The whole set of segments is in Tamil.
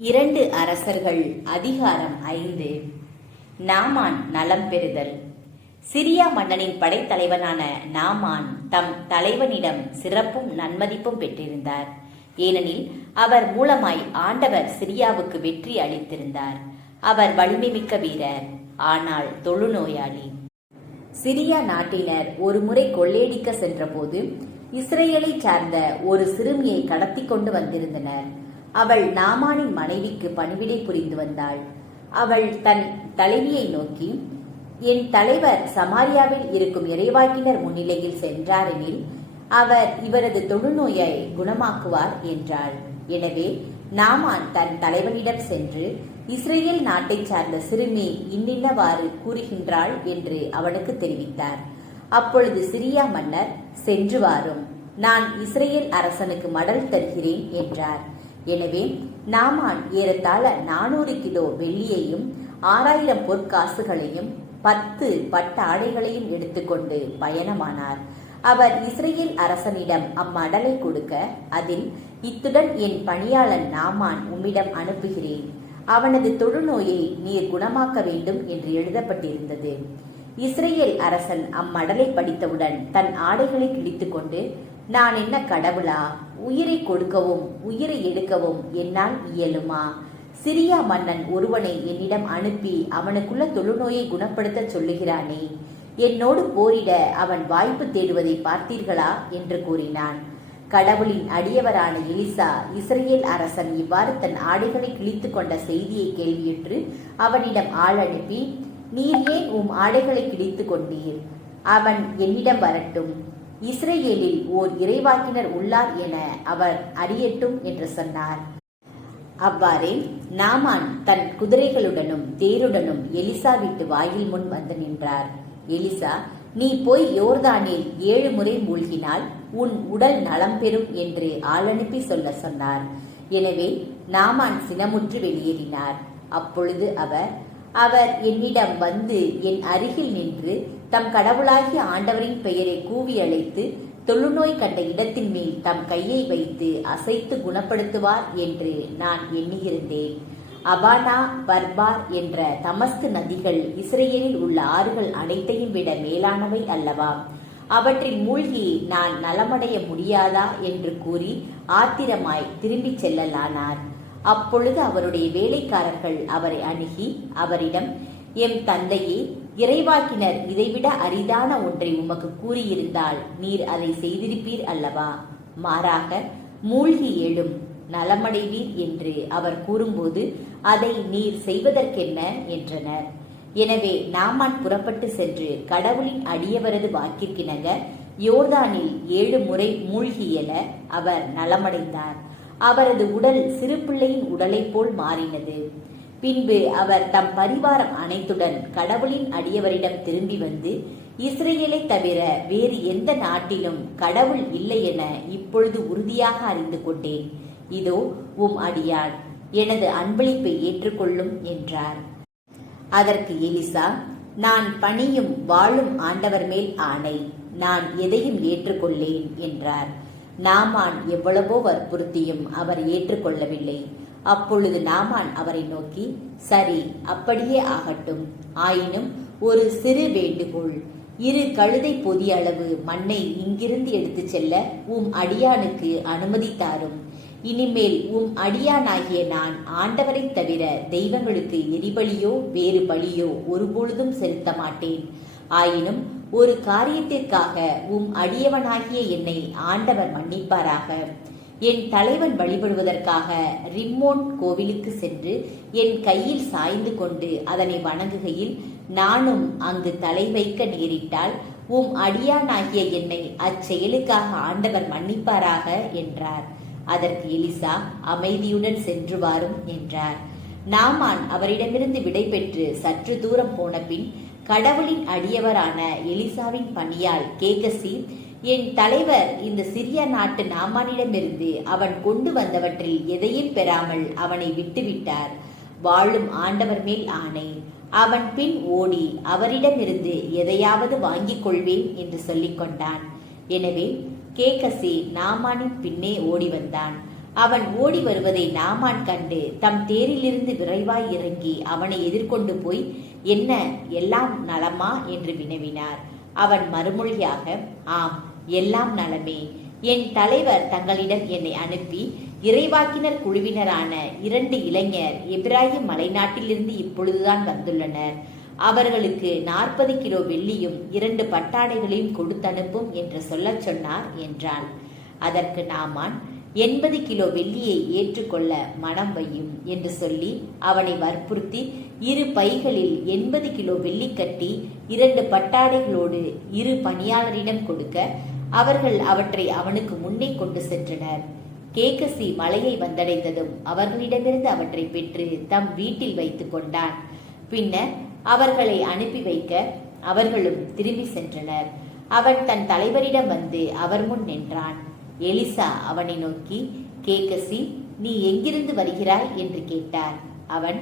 இரண்டு அரசர்கள் அதிகாரம் 5. நாமான் நலம் பெறுதல். சிரியா மன்னனின் படைத்தலைவனான நாமான் தம் தலைவனிடம் சிறப்பும் நன்மதிப்பும் பெற்றிருந்தார். ஏனெனில் அவர் மூலமாய் ஆண்டவர் சிரியாவுக்கு வெற்றி அளித்திருந்தார். அவர் வலிமை மிக்க வீரர், ஆனால் தொழுநோயாளி. சிரியா நாட்டினர் ஒரு முறை கொள்ளையடிக்க சென்றபோது இஸ்ரேலை சார்ந்த ஒரு சிறுமியை கடத்தி கொண்டு வந்திருந்தனர். அவள் நாமானின் மனைவிக்கு பணிவிடை புரிந்து வந்தாள். அவள் தன் தலைவியை நோக்கி, என் தலைவர் சமாரியாவில் இருக்கும் இறைவாக்கினர் முன்னிலையில் சென்றாரெனில் அவர் இவரது தொழுநோயை குணமாக்குவார் என்றாள். எனவே நாமான் தன் தலைவனிடம் சென்று, இஸ்ரேல் நாட்டை சார்ந்த சிறுமி இன்னின்னவாறு கூறுகின்றாள் என்று அவனுக்கு தெரிவித்தார். அப்பொழுது சிரியா மன்னர், சென்று வாரும், நான் இஸ்ரேல் அரசனுக்கு மடல் தருகிறேன் என்றார். எனவே நாமான் ஏறத்தாழ 400 கிலோ வெள்ளியையும் 6000 பொற்காசுகளையும் 10 பட்டாடைகளையும் எடுத்துக்கொண்டு பயணமானார். அவர் இஸ்ரேல் அரசனிடம் அம்மடலை கொடுக்க, அதில், இத்துடன் என் பணியாளன் நாமான் உம்மிடம் அனுப்புகிறேன், அவனது தொழுநோயை நீர் குணமாக்க வேண்டும் என்று எழுதப்பட்டிருந்தது. இஸ்ரேல் அரசன் அம்மடலை படித்தவுடன் தன் ஆடைகளை கிழித்துக்கொண்டு, நான் என்ன கடவுளா? உயிரை கொடுக்கவும் உயிரை எடுக்கவும் என்னால் இயலுமா? சிரியா மன்னன் ஒருவனை என்னிடம் அனுப்பி அவனுக்குள்ள தொழுநோயை குணப்படுத்த சொல்லுகிறானே, என்னோடு போரிட அவன் வாய்ப்பு தேடுவதை பார்த்தீர்களா என்று கூறினான். கடவுளின் அடியவரான எலிசா இஸ்ரேல் அரசன் இவ்வாறு தன் ஆடைகளை கிழித்து கொண்ட செய்தியை கேள்வியுற்று அவனிடம் ஆள் அனுப்பி, நீர் ஏன் ஆடைகளை கிழித்து கொண்டீர்? அவன் என்னிடம் வரட்டும், இஸ்ரேலில் ஓர் இறைவாக்கினர் உள்ளார் என அவர் அறியட்டும் என்று சொன்னார். அவ்வாறே நாமான் தன் குதிரைகளுடனும் தேருடனும் எலிசா வீட்டு வாயில் முன் வந்து நின்றார். எலிசா, நீ போய் யோர்தானில் 7 முறை மூழ்கினால் உன் உடல் நலம் பெறும் என்று ஆளனுப்பி சொல்ல சொன்னார். எனவே நாமான் சினமுற்று வெளியேறினார். அப்பொழுது அவர் என்னிடம் வந்து என் அருகில் நின்று தம் கடவுளாகிய ஆண்டவரின் பெயரை கூவி அழைத்து தொழுநோய் கண்ட இடத்தின் மேல் தம் கையை வைத்து அசைத்து குணப்படுத்துவார் என்று நான் எண்ணியிருந்தேன். அபானா, பர்பார் என்ற தமஸ்கு நதிகள் இஸ்ரேலில் உள்ள ஆறுகள் அனைத்தையும் விட மேலானவை அல்லவா? அவற்றில் மூழ்கி நான் நலமடைய முடியாதா என்று கூறி ஆத்திரமாய் திரும்பிச் செல்லலானார். அப்பொழுது அவருடைய வேலைக்காரர்கள் அவரை அணுகி அவரிடம், எம் தந்தையே, இறைவாக்கினர் இதைவிட அரிதான ஒன்றை உமக்கு கூறியிருந்தால் நீர் அதை செய்திருப்பீர் அல்லவா? மாறாக, மூழ்கி எழும், நலமடைவீர் என்று அவர் கூறும்போது அதை நீர் செய்வதற்கென்ன என்றனர். எனவே நாமான் புறப்பட்டு சென்று கடவுளின் அடியவரது வாக்கிற்கிணங்க யோர்தானில் 7 முறை மூழ்கியல அவர் நலமடைந்தார். அவரது உடல் சிறு பிள்ளையின் உடலை போல் மாறினது. பின்பு அவர் தம் பரிவாரம் அனைத்துடன் கடவுளின் அடியவரிடம் திரும்பி வந்து, இஸ்ரேலை தவிர வேறு எந்த நாட்டிலும் கடவுள் இல்லை என இப்பொழுது உறுதியாக அறிந்து கொண்டேன். இதோ அடியான், எனது அன்பளிப்பை ஏற்றுக்கொள்ளும் என்றார். அதற்கு எலிசா, நான் பணியும் வாழும் ஆண்டவர் மேல் ஆணை, நான் எதையும் ஏற்றுக்கொள்ளேன் என்றார். நாமான் எவ்வளவோ வற்புறுத்தியும் அவர் ஏற்றுக்கொள்ளவில்லை. அப்பொழுது நாமான் அவரை நோக்கி, சரி, அப்படியே ஆகட்டும். ஆயினும் ஒரு சிறு வேண்டுகோள், 2 கழுதை பொதி அளவு மண்ணை இங்கிருந்து எடுத்துச் செல்ல அடியானுக்கு அனுமதி தாரும். இனிமேல் அடியானாகிய நான் ஆண்டவரை தவிர தெய்வங்களுக்கு எரிபலியோ வேறு பலியோ ஒருபொழுதும் செலுத்த மாட்டேன். ஆயினும் ஒரு காரியத்திற்காக அடியவனாகிய என்னை ஆண்டவர் மன்னிப்பாராக. என் தலைவன் வழிபடுவதற்காக ரிம்மோன் கோவிலுக்கு சென்று என் கையில் சாய்ந்து கொண்டு அதனை வணங்குகையில் நானும் அங்கு தலை வைக்க நேரிட்டால் அடியானாகிய என்னை அச்செயலுக்காக ஆண்டவர் மன்னிப்பாராக என்றார். அதற்கு எலிசா, அமைதியுடன் சென்று வாரும் என்றார். நாமான் அவரிடமிருந்து விடை பெற்று சற்று தூரம் போன பின் கடவுளின் அடியவரான எலிசாவின் பணியாள் கேகசி, என் தலைவர் இந்த சிறிய நாட்டு நாமானிடமிருந்து அவன் கொண்டு வந்தவற்றில் எதையும் பெறாமல் அவனை விட்டுவிட்டார். வாழும் ஆண்டவர் மேல் ஆணை, அவன் பின் ஓடி அவரிடமிருந்து எதையாவது வாங்கிக் கொள்வேன் என்று சொல்லிக் கொண்டான். எனவே கேகசி நாமானின் பின்னே ஓடி வந்தான். அவன் ஓடி வருவதை நாமான் கண்டு தம் தேரிலிருந்து விரைவாய் இறங்கி அவனை எதிர்கொண்டு போய், என்ன, எல்லாம் நலமா என்று வினவினார். அவன் மறுமொழியாக, ஆம், எல்லாம் நலமே. என் தலைவர் தங்களிடம் என்னை அனுப்பி இறைவாக்கினர் குழுவினரான 2 இளைஞர் எப்ராஹிம் மலைநாட்டிலிருந்து இப்பொழுதுதான் வந்துள்ளனர். அவர்களுக்கு 40 கிலோ வெள்ளியும் 2 பட்டாடைகளையும் கொடுத்தனுப்பும் என்று சொல்லச் சொன்னார் என்றாள். அதற்கு நாமான், 80 கிலோ வெள்ளியை ஏற்றுக்கொள்ள மனம் வையும் என்று சொல்லி அவனை வற்புறுத்தி 2 பைகளில் 80 கிலோ வெள்ளி கட்டி 2 பட்டாடைகளோடு 2 பணியாளரிடம் கொடுக்க அவர்கள் அவற்றை அவனுக்கு முன்னே கொண்டு சென்றனர். கேகசி மலையை வந்தடைந்ததும் அவர்களிடமிருந்து அவற்றை பெற்று தம் வீட்டில் வைத்து கொண்டான். பின்னர் அவர்களை அனுப்பி வைக்க அவர்களும் திரும்பி சென்றனர். அவன் தன் தலைவரிடம் வந்து அவர் முன் நின்றான். எலிசா அவனை நோக்கி, கேகசி, நீ எங்கிருந்து வருகிறாய் என்று கேட்டார். அவன்,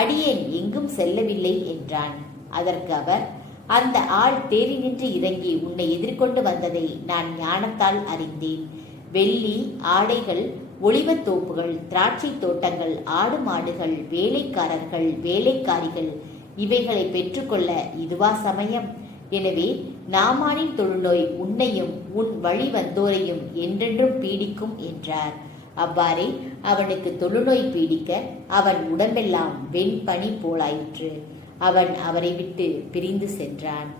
அடியேன் எங்கும் செல்லவில்லை என்றான். அதற்கு அவர், அந்த ஆள் தேரினின்று இறங்கி உன்னை எதிர்கொண்டு வந்ததை நான் ஞானத்தால் அறிந்தேன். வெள்ளி, ஆடைகள், ஒளிவத் தோப்புகள், திராட்சை தோட்டங்கள், ஆடு மாடுகள், வேலைக்காரர்கள், வேலைக்காரிகள் இவைகளை பெற்றுக்கொள்ள இதுவா சமயம்? எனவே நாமானின் தொழுநோய் உன்னையும் உன் வழி வந்தோரையும் என்றென்றும் பீடிக்கும் என்றார். அவ்வாறே அவனுக்கு தொழுநோய் பீடிக்க அவன் உடம்பெல்லாம் வெண்பனி போலாயிற்று. அவன் அவரை விட்டு பிரிந்து சென்றான்.